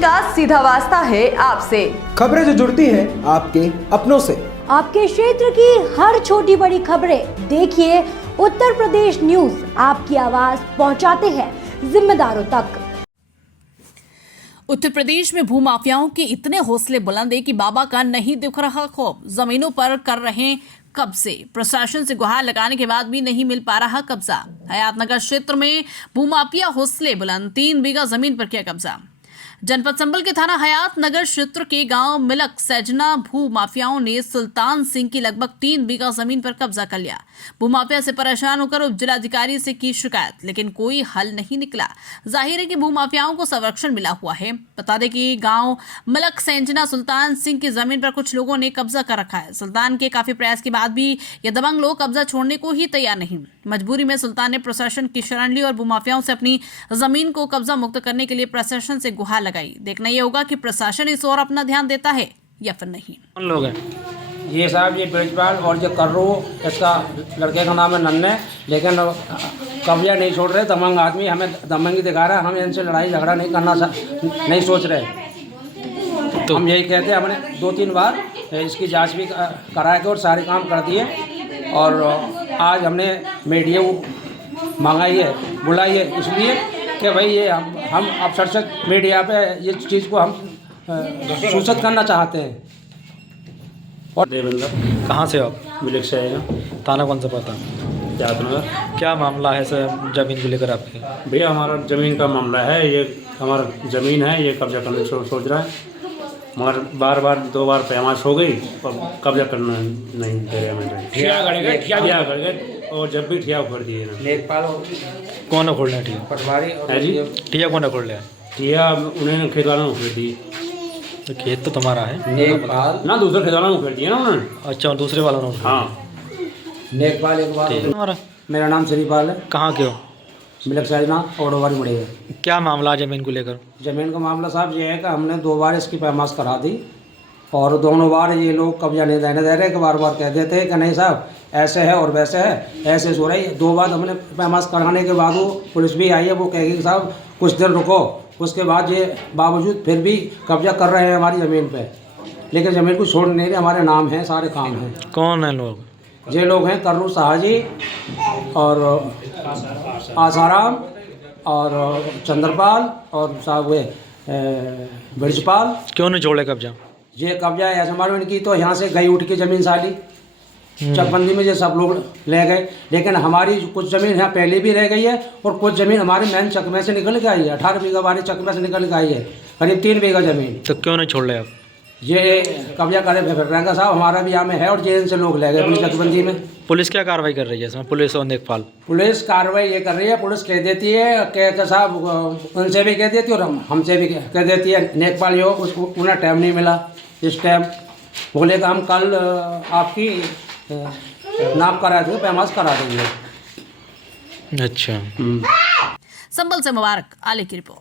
जिनका सीधा वास्ता है आपसे। खबरें जो जुड़ती है आपके अपनों से। आपके क्षेत्र की हर छोटी बड़ी खबरें देखिए उत्तर प्रदेश न्यूज आपकी आवाज पहुंचाते हैं जिम्मेदारों तक। उत्तर प्रदेश में भूमाफियाओं के इतने हौसले बुलंद है कि बाबा का नहीं दिख रहा खौफ। जमीनों पर कर रहे कब्जे, प्रशासन से गुहार लगाने के बाद भी नहीं मिल पा रहा कब्जा। हयातनगर क्षेत्र में भूमाफिया हौसले बुलंद, 3 बीघा जमीन पर किया कब्जा। जनपद संबल के थाना हयातनगर क्षेत्र के गांव मिलक सैजना भू माफियाओं ने सुल्तान सिंह की लगभग 3 बीघा जमीन पर कब्जा कर लिया। भूमाफिया से परेशान होकर उप जिलाधिकारी से की शिकायत, लेकिन कोई हल नहीं निकला। जाहिर है कि भूमाफियाओं को संरक्षण मिला हुआ है। बता दें कि गांव मिलक सैजना सुल्तान सिंह की जमीन पर कुछ लोगों ने कब्जा कर रखा है। सुल्तान के काफी प्रयास के बाद भी ये दबंग लोग कब्जा छोड़ने को ही तैयार नहीं। मजबूरी में सुल्तान ने प्रशासन की शरण ली और भूमाफियाओं से अपनी जमीन को कब्जा मुक्त करने के लिए प्रशासन से गुहार लगाई। देखना ये होगा कि प्रशासन इस ओर अपना ध्यान देता है या फिर नहीं। कौन लोग हैं? ये साहब ये ब्रिजपाल और जो कर्रू, इसका लड़के का नाम है नन्हे, लेकिन कब्जा नहीं छोड़ रहे। दमंग आदमी हमें दमंगी दिखा रहा है। हम इनसे लड़ाई झगड़ा नहीं करना नहीं सोच रहे। तो हम यही कहते हैं, हमने 2-3 बार इसकी जांच भी करा के और सारे काम कर दिए। और आज हमने मीडिया मंगाई है, बुलाई है, इसलिए कि भाई ये हम अफसर से मीडिया पे ये चीज़ को हम सूचित करना चाहते हैं। और देवेंद्र, कहाँ से आप? मिलक से आएगा। थाना कौन सा पता? हयातनगर। क्या मामला है सर जमीन को लेकर आपके? भैया हमारा ज़मीन का मामला है। ये हमारा ज़मीन है, ये कब्जा करने सोच रहा है, मगर बार 2 बार पैमाश हो गई और कब्जा करना नहीं दे रहे हमें। ठिया करके और जब भी ठिया उखड़ दिए ना। नेकपाल कौन है खोलना ठिया? पटवारी है जी। ठिया कौन है खोल लिया? ठिया उन्होंने खेत वालों ने उखड़ दी। तो खेत तो तुम्हारा है नेकपाल ना, दूसरे खेत वालों ने उखड़ दिया ना उन्होंने। अच्छा, और दूसरे वालों ने? हाँ। नेकपाल एक बार। तुम्हारा मेरा नाम श्रीपाल है। कहाँ के हो? मिलक साजना और वारी मुड़े है। क्या मामला जमीन को लेकर? ज़मीन का मामला साहब ये है कि हमने 2 बार इसकी पैमाश करा दी और दोनों बार ये लोग कब्जा नहीं देने दे रहे। कि बार कह देते हैं कि नहीं साहब ऐसे है और वैसे है, ऐसे सो रही। 2 बार हमने पैमाश कराने के बाद वो पुलिस भी आई है, वो कहेगी कि साहब कुछ दिन रुको। उसके बाद ये बावजूद फिर भी कब्जा कर रहे हैं हमारी ज़मीन पे, लेकिन ज़मीन को छोड़ नहीं रहे। हमारे नाम हैं, सारे काम हैं। कौन है लोग? ये लोग हैं कर्रू शाहजी और आसाराम और चंद्रपाल और साहब वे ब्रिजपाल। क्यों नहीं छोड़े कब्जा? ये कब्जा है ऐसे मालूम इनकी, तो यहाँ से गई उठ की ज़मीन साली चकबंदी में ये सब लोग ले गए। लेकिन हमारी कुछ ज़मीन यहाँ पहले भी रह गई है और कुछ ज़मीन हमारी मैन चकमे से निकल के आई है। 18 बीघा हमारी चकमे से निकल के आई है, करीब 3 बीघा ज़मीन। तो क्यों नहीं छोड़ रहे आप? ये कब्जा करे फिर रहेगा साहब, हमारा भी यहाँ में है और जेल से लोग ले गए पुलिस चकबंदी में। पुलिस क्या कार्रवाई कर रही है इसमें? पुलिस और नेकपाल? पुलिस कार्रवाई ये कर रही है, पुलिस कह देती है कि साहब उनसे भी कह देती है और हमसे भी कह देती है। नेकपाल यो उन्हें टाइम नहीं मिला। इस टाइम बोले कि हम कल आपकी नाप करा देंगे, पैमाश करा देंगे। अच्छा। संबल से मुबारक आले की रिपोर्ट।